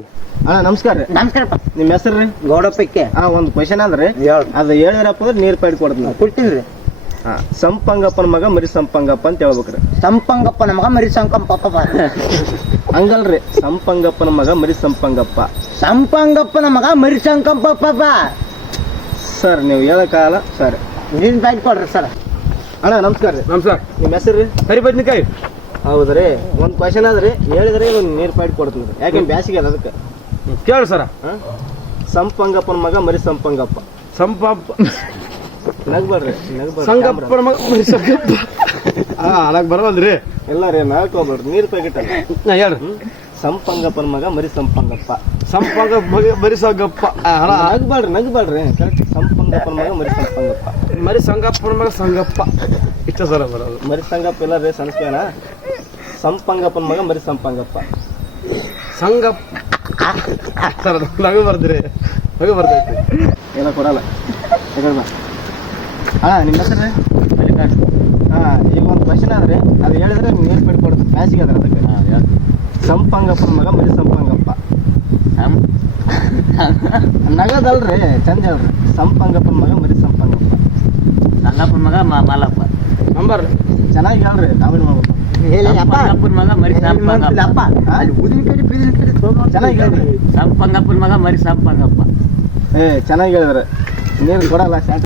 ಅಣ್ಣ ನಮಸ್ಕಾರ ರೀ. ನಮಸ್ಕಾರಪ್ಪ. ನಿಮ್ಮ ಹೆಸರು ರೀ? ಗೌಡಪ್ಪಕ್ಕೆ ಒಂದು ಕ್ವಶನ್ ಅದ್ರಿ, ಅದು ಹೇಳಿದ್ರಪ್ಪ ಅಂದ್ರೆ ನೀರ್ ಪೈಡ್ ಕೊಡ್ತೀನಿ. ಕೊಡ್ತೀನಿ. ಸಂಪಂಗಪ್ಪನ ಮಗ ಮರಿ ಸಂಪಂಗಪ್ಪ ಅಂತ ಹೇಳ್ಬೇಕ್ರಿ. ಸಂಪಂಗಪ್ಪನ ಮಗ ಮರಿ ಸಂಕಂಪಪ್ಪ. ಹಂಗಲ್ರಿ, ಸಂಪಂಗಪ್ಪನ ಮಗ ಮರಿ ಸಂಪಂಗಪ್ಪ. ಸಂಪಂಗಪ್ಪನ ಮಗ ಮರಿ ಸಂಕಂಪಪ್ಪ ಸರ್ ನೀವು ಹೇಳಕ್ಕಾಗಲ್ಲ ಸರ್. ನೀನ್ ಬೈಕ್ ಕೊಡ್ರಿ ಸರ್. ಅಣ್ಣ ನಮಸ್ಕಾರ ರೀ. ನಮಸ್ಕಾರ. ನಿಮ್ಮ ಹೆಸರು ರೀ? ಕರಿ ಬದ್ನಿಕಾಯಿ. ಹೌದ್ರಿ, ಒಂದು ಕ್ವಶನ್ ಅದ್ರಿ, ಹೇಳಿದ್ರೆ ಒಂದು ನೀರ್ ಪೈಡ್ ಕೊಡ್ತೀನಿ. ಯಾಕೆ ಬ್ಯಾಸಿಗೆ ಅದ ಅದಕ್ಕೆ. ಕೇಳು ಸರ. ಸಂಪಂಗಪ್ಪನ ಮಗ ಮರಿ ಸಂಪಂಗಪ್ಪ. ನಗ್ಬೇಡ್ರಿ, ಸಂಗಪ್ಪನ ಮಗ ಮರಿ ಸಂಗಪ್ಪ. ಅಲಾಗ್ ಬರವಲ್ರಿ. ಎಲ್ಲ ರೀ ನಾಲ್ಕೋಬೇಡ್ರಿ, ನೀರ್ ಪ್ಯಾಕೆಟ್ ಅಲ್ಲ. ಹೇಳ್ರಿ. ಸಂಪಂಗಪ್ಪನ ಮಗ ಮರಿ ಸಂಪಂಗಪ್ಪ. ಸಂಪಂಗ ಮರಿ ಸಂಗಪ್ಪ. ನಗ್ಬೇಡ್ರಿ ಕರೆಕ್ಟ್. ಸಂಪಂಗಪ್ಪನ ಮಗ ಮರಿ ಸಂಪಂಗಪ್ಪ. ಮರಿ ಸಂಗಪ್ಪನ ಮಗ ಸಂಗಪ್ಪ. ಇಷ್ಟ ಸರ ಬರೋದು. ಮರಿ ಸಂಗಪ್ಪ ಇಲ್ಲ ರೀ, ಸಂಸ್ಕೇನ. ಸಂಪಂಗಪ್ಪನ ಮಗ ಮರಿ ಸಂಪಂಗಪ್ಪ. ಸಂಗಪ್ಪ ಸರ್ ನಗು ಬರ್ದ್ರಿ, ನಗು ಬರ್ತೈತಿ. ಎಲ್ಲ ಕೊಡಲ್ಲ. ನಿಮ್ಮ ಹೆಸರು ರೀ? ಈಗ ಒಂದು ಕ್ವಶನ್ ಆದ್ರಿ, ಅದು ಹೇಳಿದ್ರೆ ನೀರು ಪೇಡ್ ಕೊಡ್ತೀನಿ. ಬ್ಯಾಸಿಗೆ ಅದ್ರ ಅದಕ್ಕೆ. ಸಂಪಂಗಪ್ಪನ ಮಗ ಮರಿ ಸಂಪಂಗಪ್ಪ. ನಗದಲ್ರಿ, ಚಂದ ಹೇಳ್ರಿ. ಸಂಪಂಗಪ್ಪನ ಮಗ ಮರಿ ಸಂಪಂಗಪ್ಪ. ಸಂಗಪ್ಪನ ಮಗ ಮಾಲಪ್ಪ. ನಂಬರ್ ಚೆನ್ನಾಗಿ ಹೇಳ್ರಿ, ತಾವೇನು ಮಾಡ್ಬೇಕು. ಸಂಪಂಗಪ್ಪನ ಮಗ ಮರಿ ಸಂಪಂಗಪ್ಪ. ಚೆನ್ನಾಗಿ ಹೇಳ್ರಿ. ಸಂಪಂಗಪ್ಪನ ಮಗ ಮರಿ ಸಂಪಂಗಪ್ಪ. ಚೆನ್ನಾಗಿ ಹೇಳಿದ್ರೆ ನೀರು ಕೊಡಲ್ಲ.